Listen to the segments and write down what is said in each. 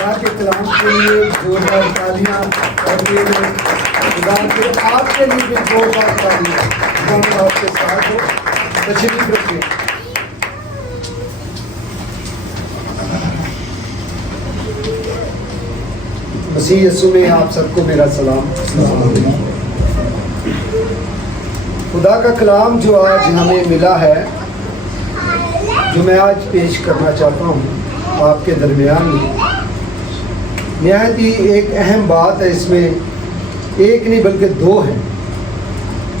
خدا کے کلام کے لیے زوردار تالیاں، اور یہ خدا کے آپ کے لیے بھی زوردار تالیاں. خدا آپ کے ساتھ ہو. تشریف رکھیں. مسیح یسوع میں آپ سب کو میرا سلام. خدا کا کلام جو آج ہمیں ملا ہے، جو میں آج پیش کرنا چاہتا ہوں آپ کے درمیان میں، نہایت ہی ایک اہم بات ہے. اس میں ایک نہیں بلکہ دو ہیں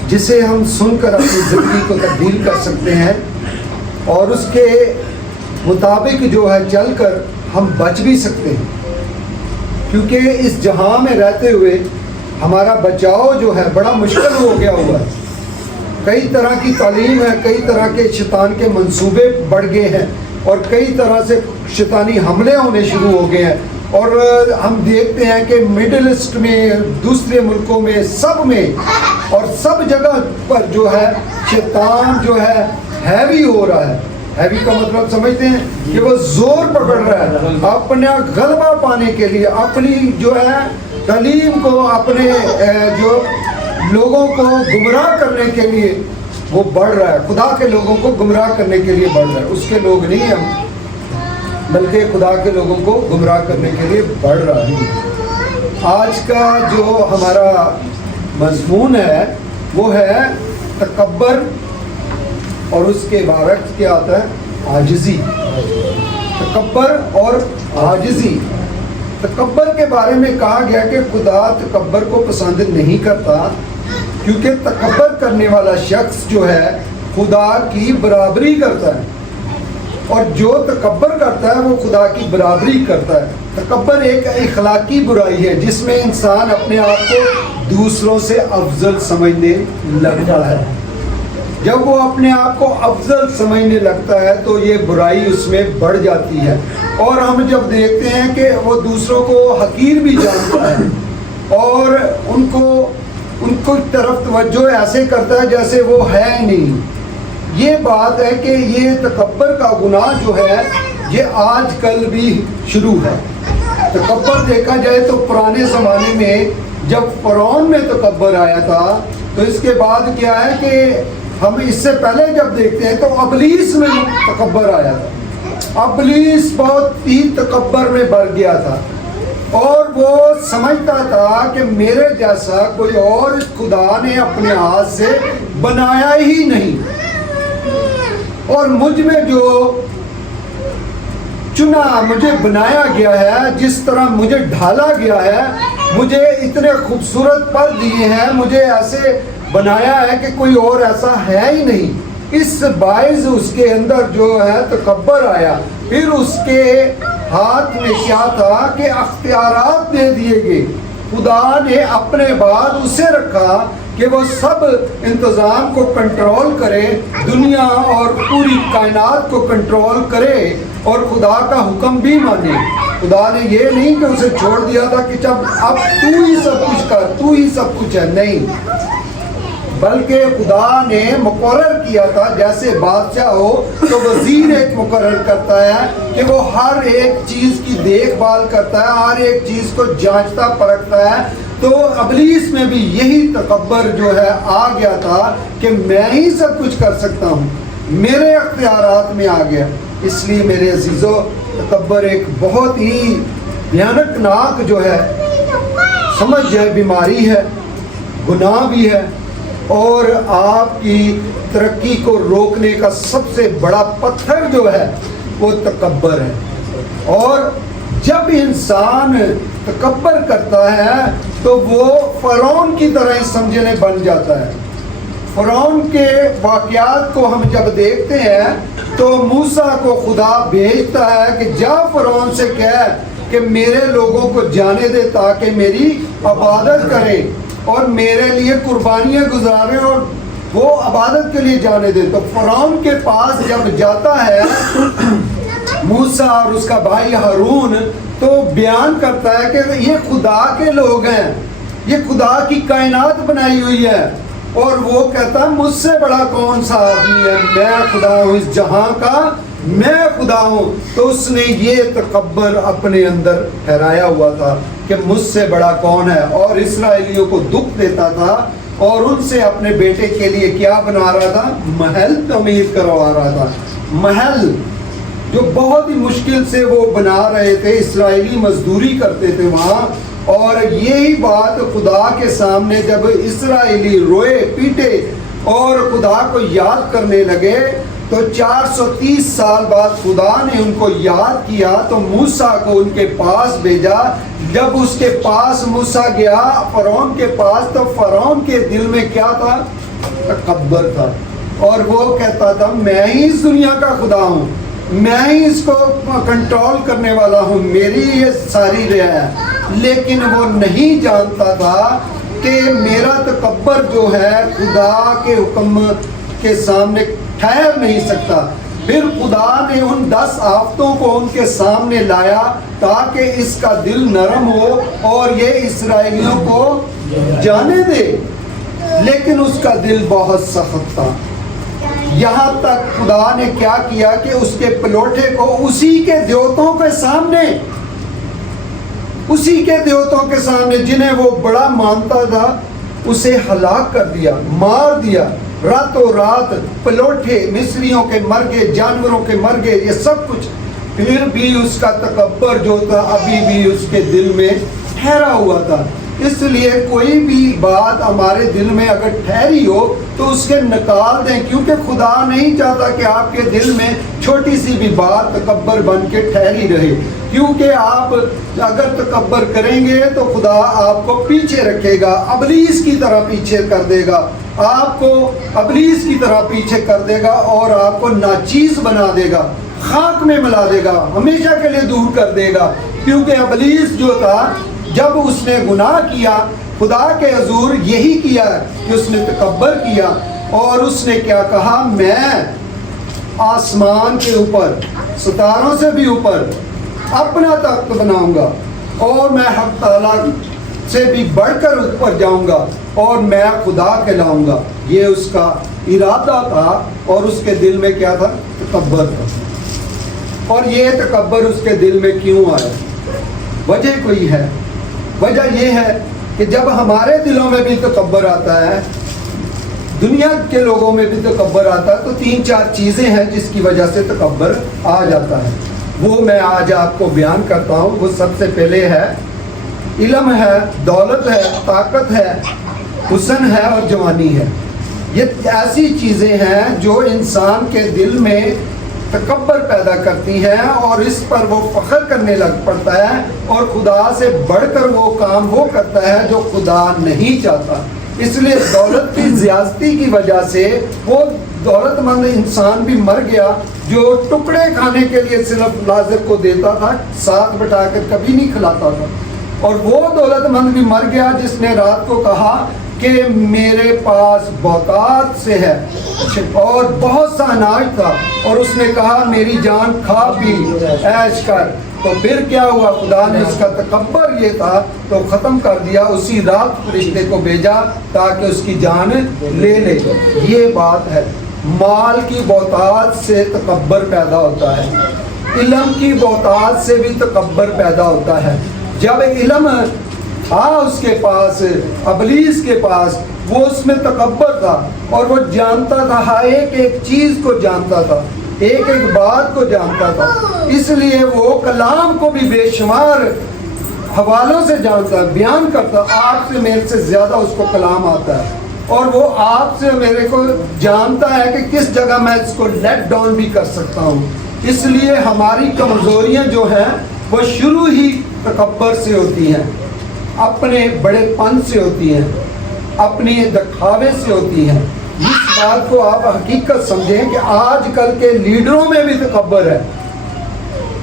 جسے ہم سن کر اپنی زندگی کو تبدیل کر سکتے ہیں، اور اس کے مطابق جو ہے چل کر ہم بچ بھی سکتے ہیں. کیونکہ اس جہاں میں رہتے ہوئے ہمارا بچاؤ جو ہے بڑا مشکل ہو گیا ہوا ہے. کئی طرح کی تعلیم ہے، کئی طرح کے شیطان کے منصوبے بڑھ گئے ہیں، اور کئی طرح سے شیطانی حملے ہونے شروع ہو گئے ہیں. اور ہم دیکھتے ہیں کہ مڈل ایسٹ میں، دوسرے ملکوں میں، سب میں اور سب جگہ پر جو ہے شیطان جو ہے ہیوی ہو رہا ہے. ہیوی کا مطلب سمجھتے ہیں کہ وہ زور پکڑ رہا ہے اپنا غلبہ پانے کے لیے، اپنی جو ہے تعلیم کو، اپنے جو لوگوں کو گمراہ کرنے کے لیے وہ بڑھ رہا ہے. خدا کے لوگوں کو گمراہ کرنے کے لیے بڑھ رہا ہے. اس کے لوگ نہیں ہم، بلکہ خدا کے لوگوں کو گمراہ کرنے کے لیے بڑھ رہا ہے. آج کا جو ہمارا مضمون ہے وہ ہے تکبر، اور اس کے برعکس کیا آتا ہے؟ عاجزی. تکبر اور عاجزی. تکبر کے بارے میں کہا گیا کہ خدا تکبر کو پسند نہیں کرتا، کیونکہ تکبر کرنے والا شخص جو ہے خدا کی برابری کرتا ہے، اور جو تکبر کرتا ہے وہ خدا کی برابری کرتا ہے. تکبر ایک اخلاقی برائی ہے جس میں انسان اپنے آپ کو دوسروں سے افضل سمجھنے لگتا ہے. جب وہ اپنے آپ کو افضل سمجھنے لگتا ہے تو یہ برائی اس میں بڑھ جاتی ہے. اور ہم جب دیکھتے ہیں کہ وہ دوسروں کو حقیر بھی جانتا ہے، اور ان کو طرف توجہ ایسے کرتا ہے جیسے وہ ہے نہیں. یہ بات ہے کہ یہ تکبر کا گناہ جو ہے یہ آج کل بھی شروع ہے. تکبر دیکھا جائے تو پرانے زمانے میں جب فرعون میں تکبر آیا تھا، تو اس کے بعد کیا ہے کہ ہم اس سے پہلے جب دیکھتے ہیں تو ابلیس میں تکبر آیا تھا. ابلیس بہت ہی تکبر میں بھر گیا تھا، اور وہ سمجھتا تھا کہ میرے جیسا کوئی اور خدا نے اپنے ہاتھ سے بنایا ہی نہیں، اور مجھ میں جو چنا، مجھے بنایا گیا ہے، جس طرح مجھے ڈھالا گیا ہے، مجھے اتنے خوبصورت پر دیے ہیں، مجھے ایسے بنایا ہے کہ کوئی اور ایسا ہے ہی نہیں. اس باعث اس کے اندر جو ہے تکبر آیا. پھر اس کے ہاتھ میں کیا تھا کہ اختیارات دے دیے گئے. خدا نے اپنے بعد اسے رکھا کہ وہ سب انتظام کو کنٹرول کرے، دنیا اور پوری کائنات کو کنٹرول کرے، اور خدا کا حکم بھی مانے. خدا نے یہ نہیں کہ اسے چھوڑ دیا تھا کہ جب اب تو ہی سب کچھ کر، تو ہی سب کچھ ہے، نہیں، بلکہ خدا نے مقرر کیا تھا جیسے بادشاہ ہو تو وزیر ایک مقرر کرتا ہے کہ وہ ہر ایک چیز کی دیکھ بھال کرتا ہے، ہر ایک چیز کو جانچتا پرکھتا ہے. تو ابلیس میں بھی یہی تکبر جو ہے آ گیا تھا کہ میں ہی سب کچھ کر سکتا ہوں، میرے اختیارات میں آ گیا. اس لیے میرے عزیزو، تکبر ایک بہت ہی بھیانک ناک جو ہے سمجھ جائے بیماری ہے، گناہ بھی ہے، اور آپ کی ترقی کو روکنے کا سب سے بڑا پتھر جو ہے وہ تکبر ہے. اور جب انسان تکبر کرتا ہے تو وہ فرعون کی طرح سمجھنے بن جاتا ہے. فرعون کے واقعات کو ہم جب دیکھتے ہیں تو موسیٰ کو خدا بھیجتا ہے کہ جا فرعون سے کہہ کہ میرے لوگوں کو جانے دے تاکہ میری عبادت کریں اور میرے لیے قربانیاں گزاریں، اور وہ عبادت کے لیے جانے دے. تو فرعون کے پاس جب جاتا ہے موسیٰ اور اس کا بھائی ہارون، تو بیان کرتا ہے کہ یہ خدا کے لوگ ہیں، یہ خدا کی کائنات بنائی ہوئی ہے. اور وہ کہتا ہے مجھ سے بڑا کون سا آدمی ہے، میں خدا ہوں اس جہاں کا میں خدا ہوں، تو اس نے یہ تکبر اپنے اندر ٹھہرایا ہوا تھا کہ مجھ سے بڑا کون ہے، اور اسرائیلیوں کو دکھ دیتا تھا اور ان سے اپنے بیٹے کے لیے کیا بنا رہا تھا؟ محل تعمیر کروا رہا تھا، محل جو بہت ہی مشکل سے وہ بنا رہے تھے، اسرائیلی مزدوری کرتے تھے وہاں. اور یہی بات خدا کے سامنے جب اسرائیلی روئے پیٹے اور خدا کو یاد کرنے لگے تو 430 سال بعد خدا نے ان کو یاد کیا تو موسیٰ کو ان کے پاس بھیجا. جب اس کے پاس موسیٰ گیا فرعون کے پاس تو فرعون کے دل میں کیا تھا؟ تکبر تھا، اور وہ کہتا تھا میں ہی اس دنیا کا خدا ہوں، میں ہی اس کو کنٹرول کرنے والا ہوں، میری یہ ساری رعا ہے. لیکن وہ نہیں جانتا تھا کہ میرا تکبر جو ہے خدا کے حکم کے سامنے ٹھہر نہیں سکتا. پھر خدا نے ان 10 آفتوں کو ان کے سامنے لایا تاکہ اس کا دل نرم ہو اور یہ اسرائیلیوں کو جانے دے، لیکن اس کا دل بہت سخت تھا. یہاں تک خدا نے کیا کیا کہ اس کے پلوٹے کو اسی کے دیوتوں کے سامنے، اسی کے دیوتوں کے سامنے جنہیں وہ بڑا مانتا تھا، اسے ہلاک کر دیا، مار دیا. راتوں رات پلوٹے مصریوں کے مر گئے، جانوروں کے مر گئے، یہ سب کچھ. پھر بھی اس کا تکبر جو تھا ابھی بھی اس کے دل میں ٹھہرا ہوا تھا. اس لیے کوئی بھی بات ہمارے دل میں اگر ٹھہری ہو تو اس کے نکال دیں، کیونکہ خدا نہیں چاہتا کہ آپ کے دل میں چھوٹی سی بھی بات تکبر بن کے ٹھہری رہے. کیونکہ آپ اگر تکبر کریں گے تو خدا آپ کو پیچھے رکھے گا، ابلیس کی طرح پیچھے کر دے گا، آپ کو ابلیس کی طرح پیچھے کر دے گا اور آپ کو ناچیز بنا دے گا، خاک میں ملا دے گا، ہمیشہ کے لیے دور کر دے گا. کیونکہ ابلیس جو تھا جب اس نے گناہ کیا خدا کے حضور یہی کیا کہ اس نے تکبر کیا، اور اس نے کیا کہا؟ میں آسمان کے اوپر ستاروں سے بھی اوپر اپنا تخت بناؤں گا اور میں حق تعالیٰ سے بھی بڑھ کر اوپر جاؤں گا اور میں خدا کہلاؤں گا. یہ اس کا ارادہ تھا اور اس کے دل میں کیا تھا؟ تکبر تھا. اور یہ تکبر اس کے دل میں کیوں آیا؟ وجہ کوئی ہے. وجہ یہ ہے کہ جب ہمارے دلوں میں بھی تکبر آتا ہے، دنیا کے لوگوں میں بھی تکبر آتا ہے، تو 3-4 چیزیں ہیں جس کی وجہ سے تکبر آ جاتا ہے. وہ میں آج آپ کو بیان کرتا ہوں. وہ سب سے پہلے ہے علم ہے، دولت ہے، طاقت ہے، حسن ہے اور جوانی ہے. یہ ایسی چیزیں ہیں جو انسان کے دل میں تکبر پیدا کرتی ہیں اور اس پر وہ فخر کرنے لگ پڑتا ہے اور خدا سے بڑھ کر وہ کام وہ کرتا ہے جو خدا نہیں چاہتا. اس لیے دولت کی زیادتی کی وجہ سے وہ دولت مند انسان بھی مر گیا جو ٹکڑے کھانے کے لیے صرف لازق کو دیتا تھا، ساتھ بٹا کر کبھی نہیں کھلاتا تھا. اور وہ دولت مند بھی مر گیا جس نے رات کو کہا کہ میرے پاس بہتات سے ہے اور بہت سا اناج تھا، اور اس نے کہا میری جان کھا پی عیش کر. تو پھر کیا ہوا؟ خدا نے اس کا تکبر یہ تھا تو ختم کر دیا، اسی رات فرشتے کو بھیجا تاکہ اس کی جان لے لے. یہ بات ہے. مال کی بہتات سے تکبر پیدا ہوتا ہے، علم کی بہتات سے بھی تکبر پیدا ہوتا ہے. جب علم تھا اس کے پاس، ابلیس کے پاس، وہ اس میں تکبر تھا اور وہ جانتا تھا، ایک ایک چیز کو جانتا تھا، ایک ایک بات کو جانتا تھا. اس لیے وہ کلام کو بھی بے شمار حوالوں سے جانتا ہے، بیان کرتا. آپ سے میرے سے زیادہ اس کو کلام آتا ہے اور وہ آپ سے میرے کو جانتا ہے کہ کس جگہ میں اس کو لیٹ ڈاؤن بھی کر سکتا ہوں. اس لیے ہماری کمزوریاں جو ہیں وہ شروع ہی تکبر سے ہوتی ہیں، اپنے بڑے پن سے ہوتی ہیں، اپنے دکھاوے سے ہوتی ہیں. اس بات کو آپ حقیقت سمجھیں کہ آج کل کے لیڈروں میں بھی تکبر ہے.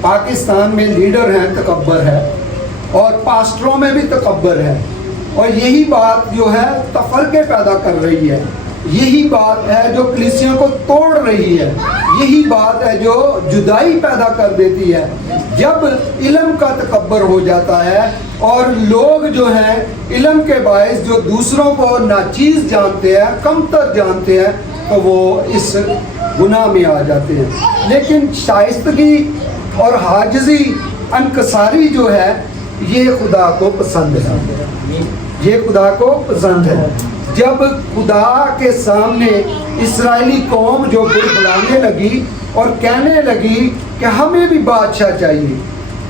پاکستان میں لیڈر ہیں، تکبر ہے، اور پاسٹروں میں بھی تکبر ہے. اور یہی بات جو ہے تفرقے پیدا کر رہی ہے، یہی بات ہے جو کلیسیوں کو توڑ رہی ہے، یہی بات ہے جو جدائی پیدا کر دیتی ہے. جب علم کا تکبر ہو جاتا ہے اور لوگ جو ہیں علم کے باعث جو دوسروں کو ناچیز جانتے ہیں، کمتر جانتے ہیں، تو وہ اس گناہ میں آ جاتے ہیں. لیکن شائستگی اور حاجزی انکساری جو ہے یہ خدا کو پسند ہے. یہ خدا کو پسند ہے. جب خدا کے سامنے اسرائیلی قوم جو بڑبڑانے لگی اور کہنے لگی کہ ہمیں بھی بادشاہ چاہیے,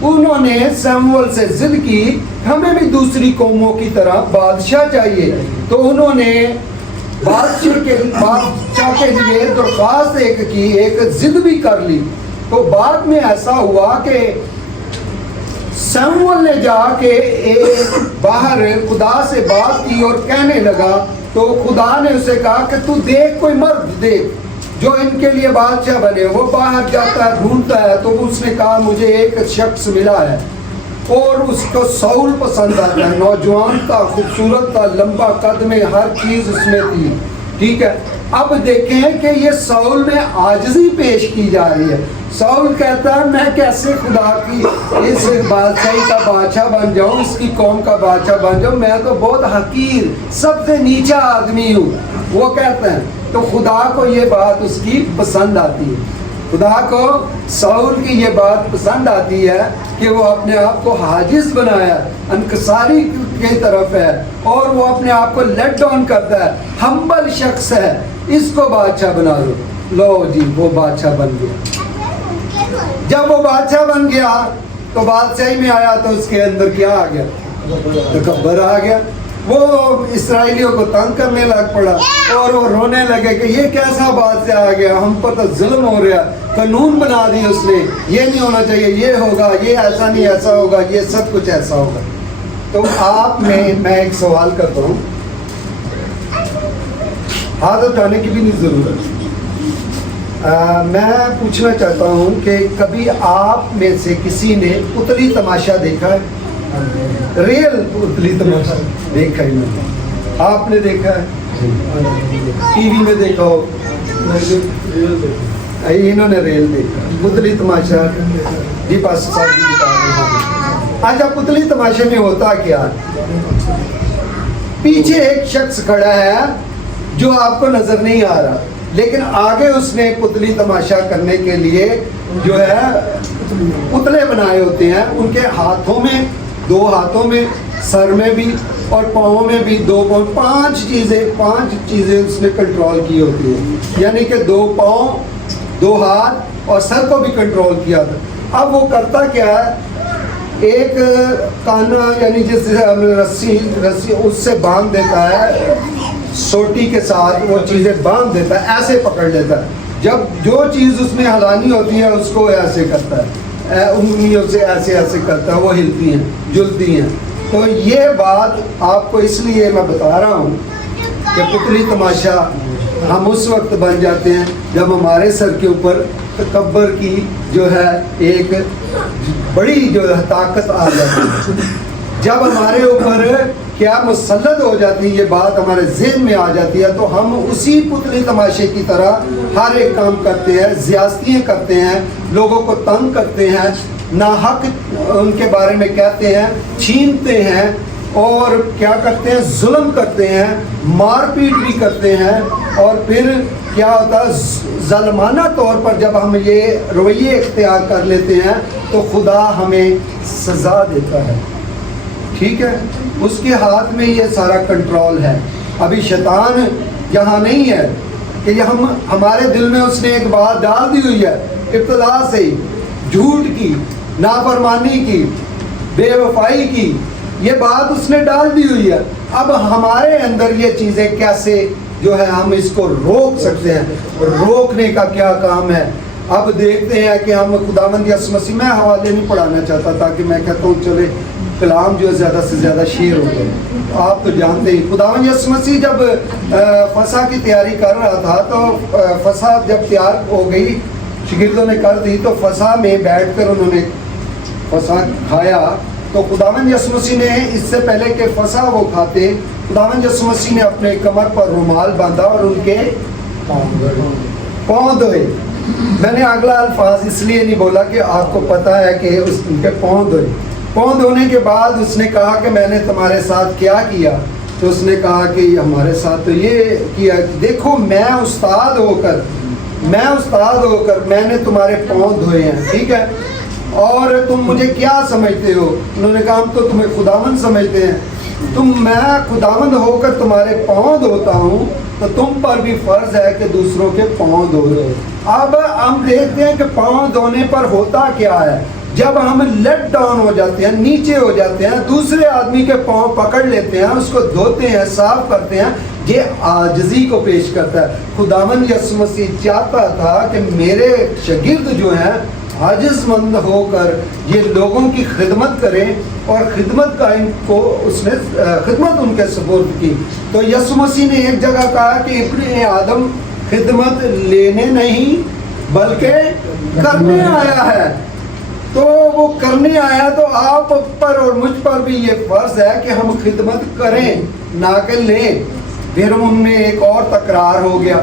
انہوں نے سیموئل سے ضد کی ہمیں بھی دوسری قوموں کی طرح بادشاہ چاہیے. تو انہوں نے بادشاہ کے لیے درخواست ایک کی, ایک ضد بھی کر لی. تو بعد میں ایسا ہوا کہ سیموئل نے جا کے ایک باہر خدا سے بات کی اور کہنے لگا, تو خدا نے اسے کہا کہ تو دیکھ کوئی مرد دیکھ جو ان کے لیے بادشاہ بنے. وہ باہر جاتا ہے, ڈھونڈتا ہے. تو اس نے کہا مجھے ایک شخص ملا ہے اور اس کو ساؤل پسند آتا ہے. نوجوان تھا, خوبصورت تھا, لمبا قد میں, ہر چیز اس میں تھی. ٹھیک ہے, اب دیکھیں کہ یہ ساؤل میں عاجزی پیش کی جا رہی ہے. ساؤل کہتا ہے میں کیسے خدا کی اس بادشاہی کا بادشاہ بن جاؤں, اس کی قوم کا بادشاہ بن جاؤں, میں تو بہت حقیر سب سے نیچا آدمی ہوں. وہ کہتے ہیں تو خدا کو یہ بات اس کی پسند آتی ہے. خدا کو ساؤل کی یہ بات پسند آتی ہے کہ وہ اپنے آپ کو حاجز بنایا, انکساری کی طرف ہے, اور وہ اپنے آپ کو لیٹ ڈاؤن کرتا ہے, ہمبل شخص ہے, اس کو بادشاہ بنا دو. لو جی وہ بادشاہ بن گیا. جب وہ بادشاہ بن گیا تو بادشاہی میں آیا تو اس کے اندر کیا آ گیا؟ تکبر آ گیا. وہ اسرائیلیوں کو تنگ کرنے لگ پڑا اور وہ رونے لگے کہ یہ کیسا بادشاہ آ گیا, ہم پر تو ظلم ہو رہا. قانون بنا دی اس نے, یہ نہیں ہونا چاہیے, یہ ہوگا, یہ ایسا نہیں ایسا ہوگا, یہ سب کچھ ایسا ہوگا. تو آپ میں ایک سوال کرتا ہوں, ہاتھ اٹھانے کی بھی نہیں ضرورت. میں پوچھنا چاہتا ہوں کہ کبھی آپ میں سے کسی نے پتلی تماشا دیکھا ہے؟ ریئل پتلی تماشا دیکھا ہی نہیں. آپ نے دیکھا ہے, ٹی وی میں دیکھا ہو, انہوں نے ریل دیکھا. پتلی تماشا جی پاس صاحب. اچھا پتلی تماشے میں ہوتا کیا؟ پیچھے ایک شخص کھڑا ہے جو آپ کو نظر نہیں آ رہا, لیکن آگے اس نے پتلی تماشا کرنے کے لیے جو ہے پتلے بنائے ہوتے ہیں. ان کے ہاتھوں میں, 2 ہاتھوں میں, سر میں بھی اور پاؤں میں بھی 2 پاؤں, 5 چیزیں اس نے کنٹرول کی ہوتی ہیں. یعنی کہ 2 پاؤں, 2 ہاتھ اور سر کو بھی کنٹرول کیا تھا. اب وہ کرتا کیا ہے, ایک کانا یعنی جس سے ہم رسی اس سے باندھ دیتا ہے, سوٹی کے ساتھ وہ چیزیں باندھ دیتا ہے, ایسے پکڑ لیتا ہے. جب جو چیز اس میں ہلانی ہوتی ہے اس کو ایسے کرتا ہے, انگلیوں سے ایسے ایسے کرتا ہے, وہ ہلتی ہیں, جلتی ہیں. تو یہ بات آپ کو اس لیے میں بتا رہا ہوں کہ پتلی تماشا ہم اس وقت بن جاتے ہیں جب ہمارے سر کے اوپر تکبر کی جو ہے ایک بڑی جو ہے طاقت آ جاتی ہے. جب ہمارے اوپر کیا مسلط ہو جاتی ہے, یہ بات ہمارے ذہن میں آ جاتی ہے, تو ہم اسی پتلی تماشے کی طرح ہر ایک کام کرتے ہیں, زیادتیاں کرتے ہیں, لوگوں کو تنگ کرتے ہیں, ناحق ان کے بارے میں کہتے ہیں, چھینتے ہیں, اور کیا کرتے ہیں, ظلم کرتے ہیں, مار پیٹ بھی کرتے ہیں. اور پھر کیا ہوتا ہے, ظالمانہ طور پر جب ہم یہ رویے اختیار کر لیتے ہیں تو خدا ہمیں سزا دیتا ہے. ٹھیک ہے, اس کے ہاتھ میں یہ سارا کنٹرول ہے. ابھی شیطان یہاں نہیں ہے کہ ہمارے دل میں اس نے ایک بات ڈال دی ہوئی ہے ابتدا سے ہی, جھوٹ کی, نافرمانی کی, بے وفائی کی, یہ بات اس نے ڈال دی ہوئی ہے. اب ہمارے اندر یہ چیزیں کیسے جو ہے ہم اس کو روک سکتے ہیں, روکنے کا کیا کام ہے. اب دیکھتے ہیں کہ ہم خداوند یسوع مسیح, میں حوالے نہیں پڑھانا چاہتا تاکہ میں کہتا ہوں چلے کلام جو زیادہ سے زیادہ شیئر ہو گئے. آپ تو جانتے ہی خداوند یسوع مسیح جب فسح کی تیاری کر رہا تھا, تو فسح جب تیار ہو گئی, شاگردوں نے کر دی, تو فسح میں بیٹھ کر انہوں نے فسح کھایا. تو خداوند یسوع مسیح نے اس سے پہلے کہ فسح وہ کھاتے, خداوند یسوع مسیح نے اپنے کمر پر رومال باندھا اور ان کے پاؤں دھوئے. میں نے اگلا الفاظ اس لیے نہیں بولا کہ آپ کو پتہ ہے کہ ان کے پاؤں دھوئے. پاؤں دھونے کے بعد اس نے کہا کہ میں نے تمہارے ساتھ کیا کیا؟ تو اس نے کہا کہ ہمارے ساتھ تو یہ کیا, دیکھو میں استاد ہو کر میں استاد ہو کر میں نے تمہارے پاؤں دھوئے ہیں، ٹھیک ہے، اور تم مجھے کیا سمجھتے ہو؟ انہوں نے کہا ہم تو تمہیں خداوند سمجھتے ہیں۔ میں خداوند ہو کر تمہارے پاؤں دھوتا ہوں تو تم پر بھی فرض ہے کہ دوسروں کے پاؤں دھو دو۔ اب ہم دیکھتے ہیں کہ پاؤں دھونے پر ہوتا کیا ہے، جب ہم لیٹ ڈاؤن ہو جاتے ہیں، نیچے ہو جاتے ہیں، دوسرے آدمی کے پاؤں پکڑ لیتے ہیں، اس کو دھوتے ہیں، صاف کرتے ہیں، یہ عاجزی کو پیش کرتا ہے۔ خداوند یسوع مسیح چاہتا تھا کہ میرے شاگرد جو ہیں عاجز مند ہو کر یہ لوگوں کی خدمت کریں، اور خدمت کا ان کو اس نے خدمت ان کے سپرد کی۔ تو یسوع مسیح نے ایک جگہ کہا کہ ابن آدم خدمت لینے نہیں بلکہ کرنے آیا ہے۔ تو وہ کرنے آیا، تو آپ پر اور مجھ پر بھی یہ فرض ہے کہ ہم خدمت کریں نہ کہ لیں۔ پھر ان میں ایک اور تکرار ہو گیا،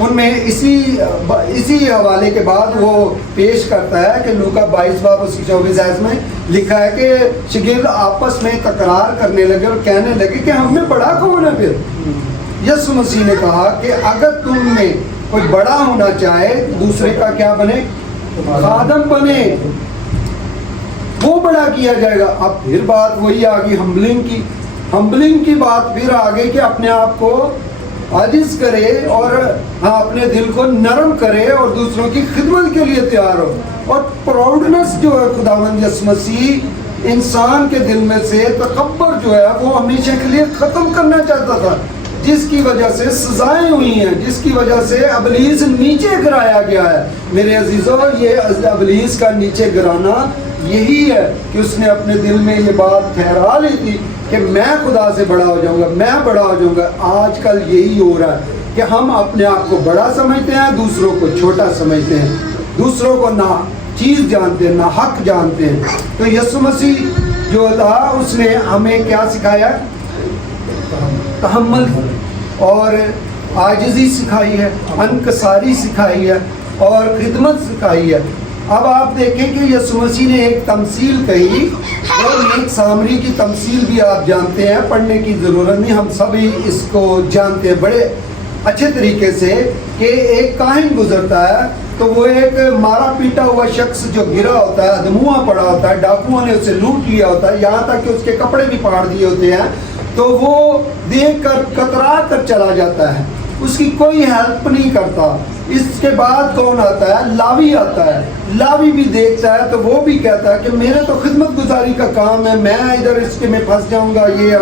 ان میں اسی حوالے کے بعد وہ پیش کرتا ہے کہ لوکا 22 باب اس کی 24 آیت میں لکھا ہے کہ شاگرد آپس میں تکرار کرنے لگے اور کہنے لگے کہ ہم میں بڑا کون ہے؟ پھر یسوع مسیح نے کہا کہ اگر تم میں کوئی بڑا ہونا چاہے دوسرے کا کیا بنے؟ خادم بنے، وہ بڑا کیا جائے گا۔ اب پھر بات وہی آگئی ہمبلنگ کی بات پھر آگئی کہ اپنے آپ کو عاجز کرے اور اپنے دل کو نرم کرے اور دوسروں کی خدمت کے لیے تیار ہو۔ اور پراؤڈنس جو ہے خداوند یسوع مسیح انسان کے دل میں سے تکبر جو ہے وہ ہمیشہ کے لیے ختم کرنا چاہتا تھا، جس کی وجہ سے سزائیں ہوئی ہیں، جس کی وجہ سے ابلیس نیچے گرایا گیا ہے۔ میرے عزیزو، یہ ابلیس کا نیچے گرانا یہی ہے کہ اس نے اپنے دل میں یہ بات ٹھہرا لی تھی کہ میں خدا سے بڑا ہو جاؤں گا، میں بڑا ہو جاؤں گا۔ آج کل یہی ہو رہا ہے کہ ہم اپنے آپ کو بڑا سمجھتے ہیں، دوسروں کو چھوٹا سمجھتے ہیں، دوسروں کو نہ چیز جانتے ہیں، نہ حق جانتے ہیں۔ تو یسوع مسیح جو تھا اس نے ہمیں کیا سکھایا؟ تحمل اور عاجزی سکھائی ہے، انکساری سکھائی ہے اور خدمت سکھائی ہے۔ اب آپ دیکھیں کہ یسوع مسیح نے ایک تمثیل کہی، اور نیک سامری کی تمثیل بھی آپ جانتے ہیں، پڑھنے کی ضرورت نہیں، ہم سبھی اس کو جانتے ہیں بڑے اچھے طریقے سے، کہ ایک کاہن گزرتا ہے تو وہ ایک مارا پیٹا ہوا شخص جو گرا ہوتا ہے، ادموا پڑا ہوتا ہے، ڈاکوؤں نے اسے لوٹ لیا ہوتا ہے، یہاں تک کہ اس کے کپڑے بھی پھاڑ دیے ہوتے ہیں، تو وہ دیکھ کر کترا کر چلا جاتا ہے، اس کی کوئی ہیلپ نہیں کرتا۔ اس کے بعد کون آتا ہے؟ لاوی آتا ہے۔ لاوی بھی دیکھتا ہے تو وہ بھی کہتا ہے کہ میرے تو خدمت گزاری کا کام ہے، میں ادھر اس کے میں پھنس جاؤں گا، یہ ہے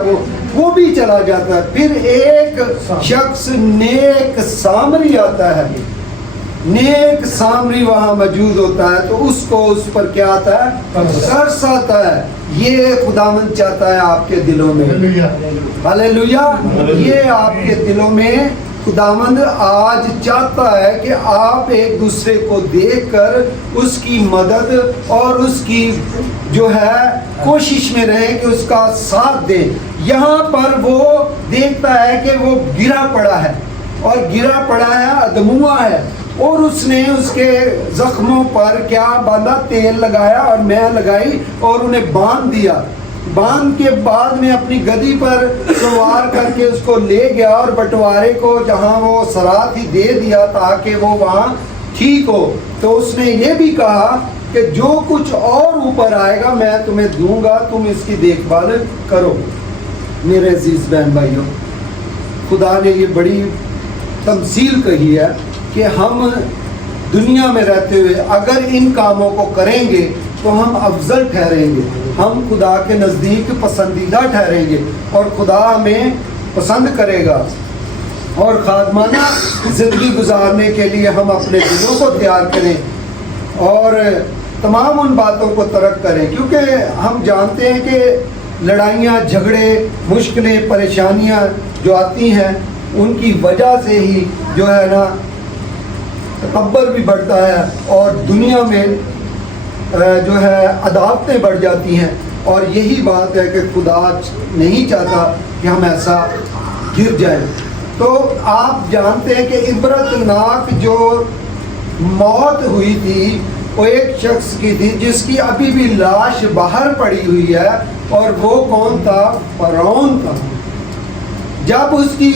وہ بھی چلا جاتا ہے۔ پھر ایک شخص نیک سامری آتا ہے، نیک سامری وہاں موجود ہوتا ہے، تو اس کو اس پر کیا آتا ہے؟ ترس آتا ہے۔ یہ خداوند چاہتا ہے آپ کے دلوں میں، ہاللیلویا، یہ آپ کے دلوں میں خداوند آج چاہتا ہے کہ آپ ایک دوسرے کو دیکھ کر اس کی مدد اور اس کی جو ہے کوشش میں رہیں کہ اس کا ساتھ دیں۔ یہاں پر وہ دیکھتا ہے کہ وہ گرا پڑا ہے، اور گرا پڑا ہے، ادموا ہے، اور اس نے اس کے زخموں پر کیا باندھا؟ تیل لگایا اور مے لگائی اور انہیں باندھ دیا۔ باندھ کے بعد میں اپنی گدی پر سوار کر کے اس کو لے گیا اور بٹوارے کو جہاں وہ سرات ہی دے دیا تاکہ وہ وہاں ٹھیک ہو۔ تو اس نے یہ بھی کہا کہ جو کچھ اور اوپر آئے گا میں تمہیں دوں گا، تم اس کی دیکھ بھال کرو۔ میرے عزیز بہن بھائیوں، خدا نے یہ بڑی تمثیل کہی ہے کہ ہم دنیا میں رہتے ہوئے اگر ان کاموں کو کریں گے تو ہم افضل ٹھہریں گے، ہم خدا کے نزدیک پسندیدہ ٹھہریں گے، اور خدا ہمیں پسند کرے گا، اور خادمانہ زندگی گزارنے کے لیے ہم اپنے دلوں کو تیار کریں اور تمام ان باتوں کو ترک کریں، کیونکہ ہم جانتے ہیں کہ لڑائیاں، جھگڑے، مشکلیں، پریشانیاں جو آتی ہیں ان کی وجہ سے ہی جو ہے نا تکبر بھی بڑھتا ہے، اور دنیا میں جو ہے عداوتیں بڑھ جاتی ہیں، اور یہی بات ہے کہ خدا نہیں چاہتا کہ ہم ایسا گر جائیں۔ تو آپ جانتے ہیں کہ عبرت ناک جو موت ہوئی تھی وہ ایک شخص کی تھی جس کی ابھی بھی لاش باہر پڑی ہوئی ہے، اور وہ کون تھا؟ فرعون تھا۔ جب اس کی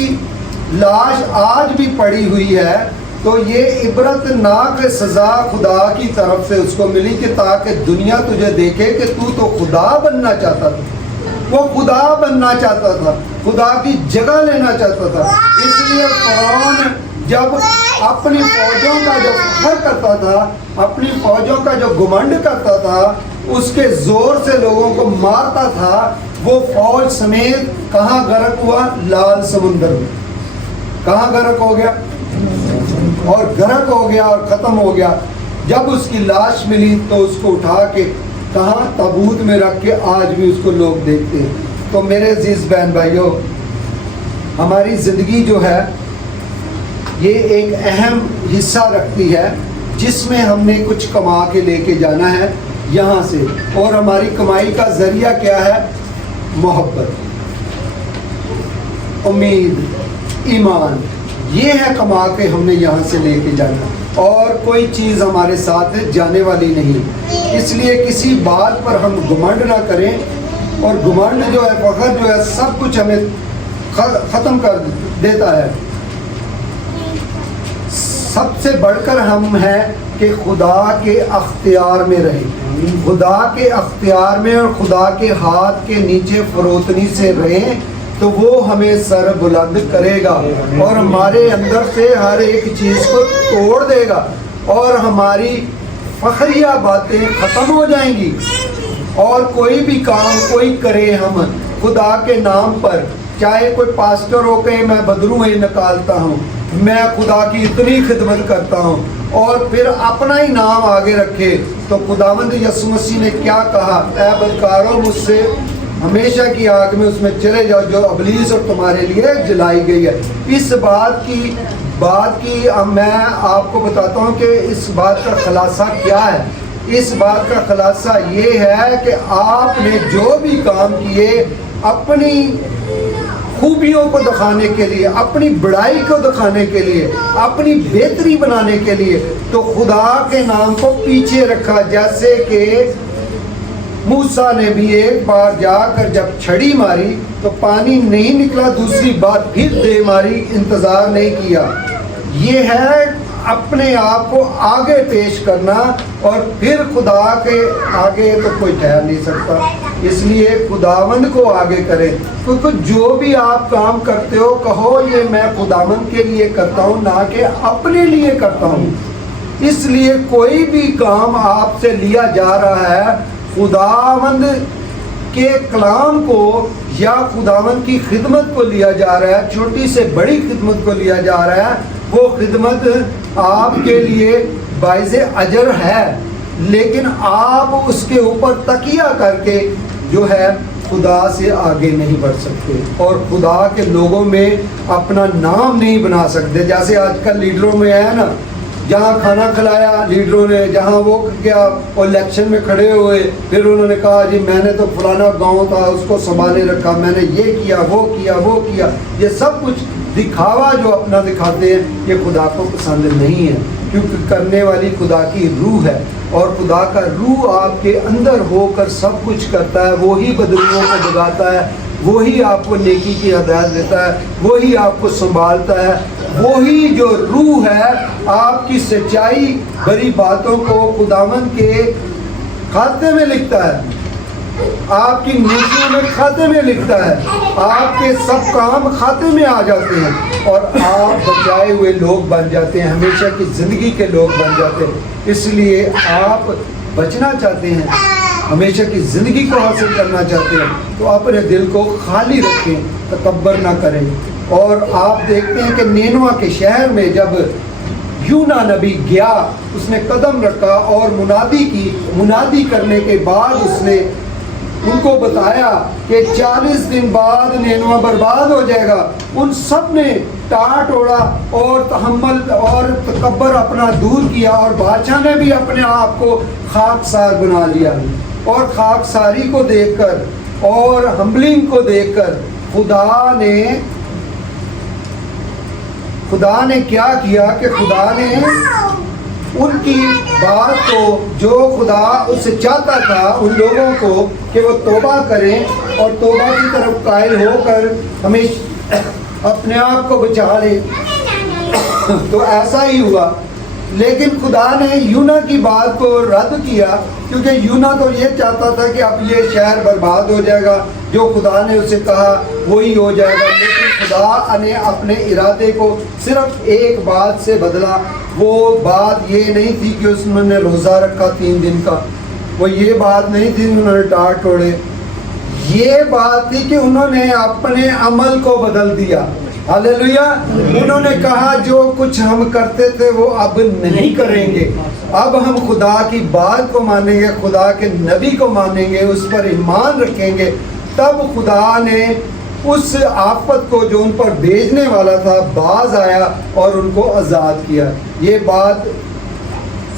لاش آج بھی پڑی ہوئی ہے تو یہ عبرتناک سزا خدا کی طرف سے اس کو ملی کہ تاکہ دنیا تجھے دیکھے کہ تو خدا بننا چاہتا تھا، وہ خدا بننا چاہتا تھا، خدا کی جگہ لینا چاہتا تھا۔ اس لیے فرعون جب اپنی فوجوں کا جو فخر کرتا تھا، اپنی فوجوں کا جو گھمنڈ کرتا تھا، اس کے زور سے لوگوں کو مارتا تھا، وہ فوج سمیت کہاں غرق ہوا؟ لال سمندر میں۔ کہاں غرق ہو گیا؟ اور غرق ہو گیا اور ختم ہو گیا۔ جب اس کی لاش ملی تو اس کو اٹھا کے کہاں؟ تابوت میں رکھ کے آج بھی اس کو لوگ دیکھتے ہیں۔ تو میرے عزیز بہن بھائیوں، ہماری زندگی جو ہے یہ ایک اہم حصہ رکھتی ہے، جس میں ہم نے کچھ کما کے لے کے جانا ہے یہاں سے، اور ہماری کمائی کا ذریعہ کیا ہے؟ محبت، امید، ایمان، یہ ہے کما کے ہم نے یہاں سے لے کے جانا، اور کوئی چیز ہمارے ساتھ جانے والی نہیں۔ اس لیے کسی بات پر ہم گھمنڈ نہ کریں، اور گھمنڈ جو ہے، فخر جو ہے، سب کچھ ہمیں ختم کر دیتا ہے۔ سب سے بڑھ کر ہم ہیں کہ خدا کے اختیار میں رہیں، خدا کے اختیار میں اور خدا کے ہاتھ کے نیچے فروتنی سے رہیں، تو وہ ہمیں سر بلند کرے گا اور ہمارے اندر سے ہر ایک چیز کو توڑ دے گا، اور ہماری فخریہ باتیں ختم ہو جائیں گی، اور کوئی بھی کام کوئی کرے ہم خدا کے نام پر، چاہے کوئی پاسٹر ہو کہ میں بدروہیں نکالتا ہوں، میں خدا کی اتنی خدمت کرتا ہوں، اور پھر اپنا ہی نام آگے رکھے، تو خداوند یسوع مسیح نے کیا کہا؟ اے بدکارو، مجھ سے ہمیشہ کی آگ میں اس میں چلے جاؤ جو ابلیس اور تمہارے لیے جلائی گئی ہے۔ اس بات کی میں آپ کو بتاتا ہوں کہ اس بات کا خلاصہ کیا ہے۔ اس بات کا خلاصہ یہ ہے کہ آپ نے جو بھی کام کیے اپنی خوبیوں کو دکھانے کے لیے، اپنی بڑائی کو دکھانے کے لیے، اپنی بہتری بنانے کے لیے، تو خدا کے نام کو پیچھے رکھا۔ جیسے کہ موسیٰ نے بھی ایک بار جا کر جب چھڑی ماری تو پانی نہیں نکلا، دوسری بار پھر دے ماری، انتظار نہیں کیا۔ یہ ہے اپنے آپ کو آگے پیش کرنا، اور پھر خدا کے آگے تو کوئی ٹھہر نہیں سکتا۔ اس لیے خداوند کو آگے کریں، کیونکہ جو بھی آپ کام کرتے ہو کہو یہ میں خداوند کے لیے کرتا ہوں، نہ کہ اپنے لیے کرتا ہوں۔ اس لیے کوئی بھی کام آپ سے لیا جا رہا ہے، خداوند کے کلام کو یا خداوند کی خدمت کو لیا جا رہا ہے، چھوٹی سے بڑی خدمت کو لیا جا رہا ہے، وہ خدمت آپ کے لیے باعث اجر ہے، لیکن آپ اس کے اوپر تکیہ کر کے جو ہے خدا سے آگے نہیں بڑھ سکتے، اور خدا کے لوگوں میں اپنا نام نہیں بنا سکتے۔ جیسے آج کل لیڈروں میں ہے نا، جہاں کھانا کھلایا لیڈروں نے، جہاں وہ کیا الیکشن میں کھڑے ہوئے، پھر انہوں نے کہا جی میں نے تو فلانا گاؤں تھا اس کو سنبھالے رکھا، میں نے یہ کیا وہ کیا وہ کیا۔ یہ سب کچھ دکھاوا جو اپنا دکھاتے ہیں، یہ خدا کو پسند نہیں ہے، کیونکہ کرنے والی خدا کی روح ہے، اور خدا کا روح آپ کے اندر ہو کر سب کچھ کرتا ہے۔ وہی بدروحوں کو جگاتا ہے، وہی آپ کو نیکی کی ہدایت دیتا ہے، وہی آپ کو سنبھالتا ہے، وہی جو روح ہے آپ کی سچائی بری باتوں کو خداوند کے کھاتے میں لکھتا ہے، آپ کی نیکیوں میں کھاتے میں لکھتا ہے، آپ کے سب کام کھاتے میں آ جاتے ہیں، اور آپ بچائے ہوئے لوگ بن جاتے ہیں، ہمیشہ کی زندگی کے لوگ بن جاتے ہیں۔ اس لیے آپ بچنا چاہتے ہیں، ہمیشہ کی زندگی کو حاصل کرنا چاہتے ہیں، تو اپنے دل کو خالی رکھیں، تکبر نہ کریں۔ اور آپ دیکھتے ہیں کہ نینوا کے شہر میں جب یونا نبی گیا، اس نے قدم رکھا اور منادی کی، منادی کرنے کے بعد اس نے ان کو بتایا کہ 40 دن بعد نینوا برباد ہو جائے گا۔ ان سب نے ٹاٹ اوڑا اور تحمل اور تکبر اپنا دور کیا، اور بادشاہ نے بھی اپنے آپ کو خاکسار بنا لیا، اور خاکساری کو دیکھ کر اور ہمبلنگ کو دیکھ کر خدا نے کیا کیا کہ خدا نے ان کی بات کو، جو خدا اس سے چاہتا تھا ان لوگوں کو کہ وہ توبہ کریں اور توبہ کی طرف قائل ہو کر ہمیشہ اپنے آپ کو بچا لیں، تو ایسا ہی ہوا. لیکن خدا نے یونا کی بات کو رد کیا, کیونکہ یونا تو یہ چاہتا تھا کہ اب یہ شہر برباد ہو جائے گا, جو خدا نے اسے کہا وہی ہو جائے گا. لیکن خدا نے اپنے ارادے کو صرف ایک بات سے بدلا. وہ بات یہ نہیں تھی کہ انہوں نے روزہ رکھا 3 دن کا, وہ یہ بات نہیں تھی انہوں نے ٹاٹ توڑے. یہ بات تھی کہ انہوں نے اپنے عمل کو بدل دیا. ہاللیلویا. انہوں نے کہا جو کچھ ہم کرتے تھے وہ اب نہیں کریں گے, اب ہم خدا کی بات کو مانیں گے, خدا کے نبی کو مانیں گے, اس پر ایمان رکھیں گے. تب خدا نے اس آفت کو جو ان پر بھیجنے والا تھا باز آیا اور ان کو آزاد کیا. یہ بات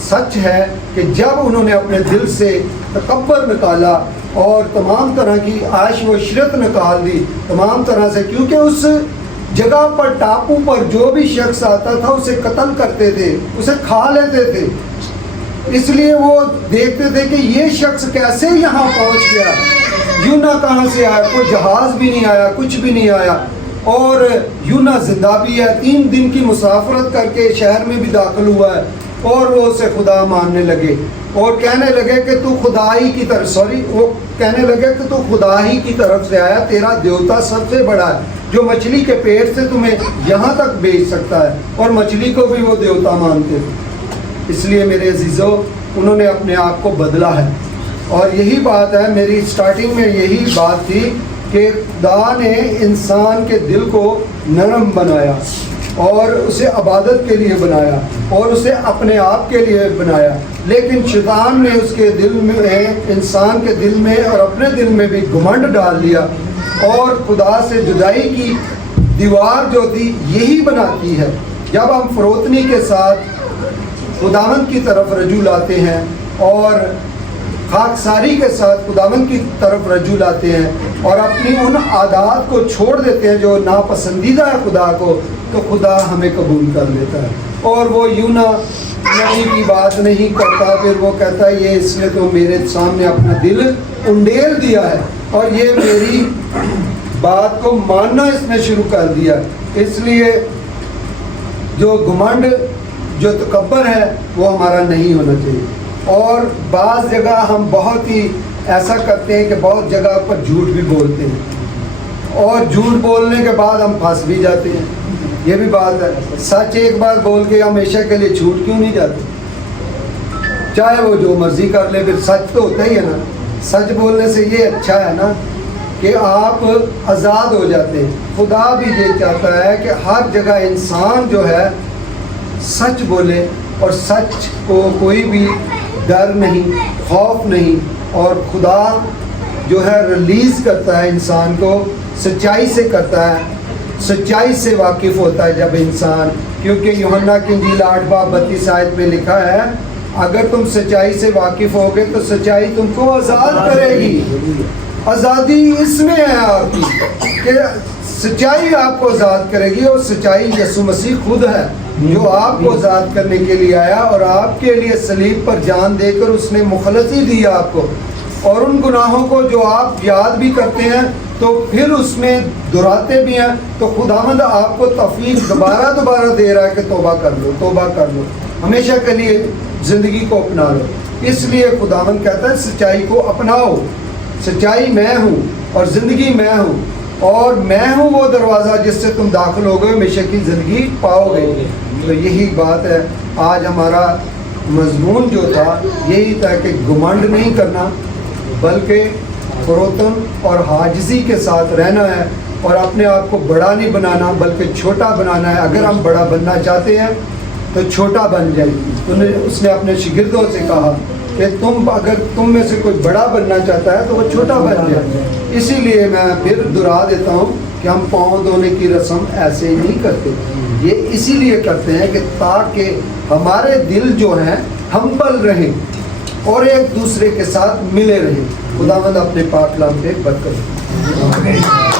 سچ ہے کہ جب انہوں نے اپنے دل سے تکبر نکالا اور تمام طرح کی عیش و عشرت نکال دی تمام طرح سے, کیونکہ اس جگہ پر ٹاپو پر جو بھی شخص آتا تھا اسے قتل کرتے تھے, اسے کھا لیتے تھے. اس لیے وہ دیکھتے تھے کہ یہ شخص کیسے یہاں پہنچ گیا, یونا کہاں سے آیا, کوئی جہاز بھی نہیں آیا, کچھ بھی نہیں آیا, اور یونا زندہ بھی ہے. 3 دن کی مسافرت کر کے شہر میں بھی داخل ہوا ہے, اور وہ اسے خدا ماننے لگے اور کہنے لگے کہ تو خدا ہی کی طرف وہ کہنے لگے کہ تو خدا ہی کی طرف سے آیا, تیرا دیوتا سب سے بڑا ہے جو مچھلی کے پیٹ سے تمہیں یہاں تک بھیج سکتا ہے. اور مچھلی کو بھی وہ دیوتا مانتے تھے. اس لیے میرے عزیزو انہوں نے اپنے آپ کو بدلا ہے, اور یہی بات ہے, میری سٹارٹنگ میں یہی بات تھی کہ خدا نے انسان کے دل کو نرم بنایا اور اسے عبادت کے لیے بنایا اور اسے اپنے آپ کے لیے بنایا. لیکن شیطان نے اس کے دل میں, انسان کے دل میں اور اپنے دل میں بھی گھمنڈ ڈال دیا, اور خدا سے جدائی کی دیوار جو تھی یہی بناتی ہے. جب ہم فروتنی کے ساتھ خداوند کی طرف رجوع لاتے ہیں اور خاکساری کے ساتھ خداوند کی طرف رجوع لاتے ہیں اور اپنی ان عادات کو چھوڑ دیتے ہیں جو ناپسندیدہ ہے خدا کو, تو خدا ہمیں قبول کر لیتا ہے. اور وہ یونا نبی کی بات نہیں کرتا, پھر وہ کہتا ہے یہ اس نے تو میرے سامنے اپنا دل انڈیل دیا ہے اور یہ میری بات کو ماننا اس نے شروع کر دیا. اس لیے جو گھمنڈ, جو تکبر ہے وہ ہمارا نہیں ہونا چاہیے. اور بعض جگہ ہم بہت ہی ایسا کرتے ہیں کہ بہت جگہ پر جھوٹ بھی بولتے ہیں, اور جھوٹ بولنے کے بعد ہم پھنس بھی جاتے ہیں. یہ بھی بات ہے, سچ ایک بار بول کے ہمیشہ کے لیے جھوٹ کیوں نہیں جاتے, چاہے وہ جو مرضی کر لے, پھر سچ تو ہوتا ہی ہے نا. سچ بولنے سے یہ اچھا ہے نا کہ آپ آزاد ہو جاتے ہیں. خدا بھی یہ چاہتا ہے کہ ہر جگہ انسان جو ہے سچ بولے, اور سچ کو کوئی بھی ڈر نہیں, خوف نہیں, اور خدا جو ہے ریلیز کرتا ہے انسان کو, سچائی سے کرتا ہے, سچائی سے واقف ہوتا ہے جب انسان. کیونکہ یوحنا کی انجیل 8:32 آیت میں لکھا ہے اگر تم سچائی سے واقف ہوگے تو سچائی تم کو آزاد کرے گی. آزادی اس میں ہے آپ کی کہ سچائی آپ کو آزاد کرے گی, اور سچائی یسوع مسیح خود ہے جو آپ کو آزاد کرنے کے لیے آیا, اور آپ کے لیے صلیب پر جان دے کر اس نے مخلصی دی آپ کو. اور ان گناہوں کو جو آپ یاد بھی کرتے ہیں تو پھر اس میں دہراتے بھی ہیں, تو خداوند آپ کو توفیق دوبارہ دے رہا ہے کہ توبہ کر لو, توبہ کر لو, ہمیشہ کے لیے زندگی کو اپنا لو. اس لیے خداوند کہتا ہے سچائی کو اپناؤ. سچائی میں ہوں اور زندگی میں ہوں, اور میں ہوں وہ دروازہ جس سے تم داخل ہو گئے ہمیشہ کی زندگی پاؤ گے. تو یہی بات ہے. آج ہمارا مضمون جو تھا یہی تھا کہ گھمنڈ نہیں کرنا, بلکہ فروتن اور عاجزی کے ساتھ رہنا ہے, اور اپنے آپ کو بڑا نہیں بنانا بلکہ چھوٹا بنانا ہے. اگر ہم بڑا بننا چاہتے ہیں تو چھوٹا بن جائے. اس نے اپنے شاگردوں سے کہا کہ اگر تم میں سے کوئی بڑا بننا چاہتا ہے تو وہ چھوٹا بن جائے. اسی لیے میں پھر دہرا دیتا ہوں کہ ہم پاؤں دھونے کی رسم ایسے ہی نہیں کرتے. یہ اسی لیے کرتے ہیں کہ تاکہ ہمارے دل جو ہیں ہمبل رہیں اور ایک دوسرے کے ساتھ ملے رہیں. خداوند اپنے پاک کلام پہ برکت.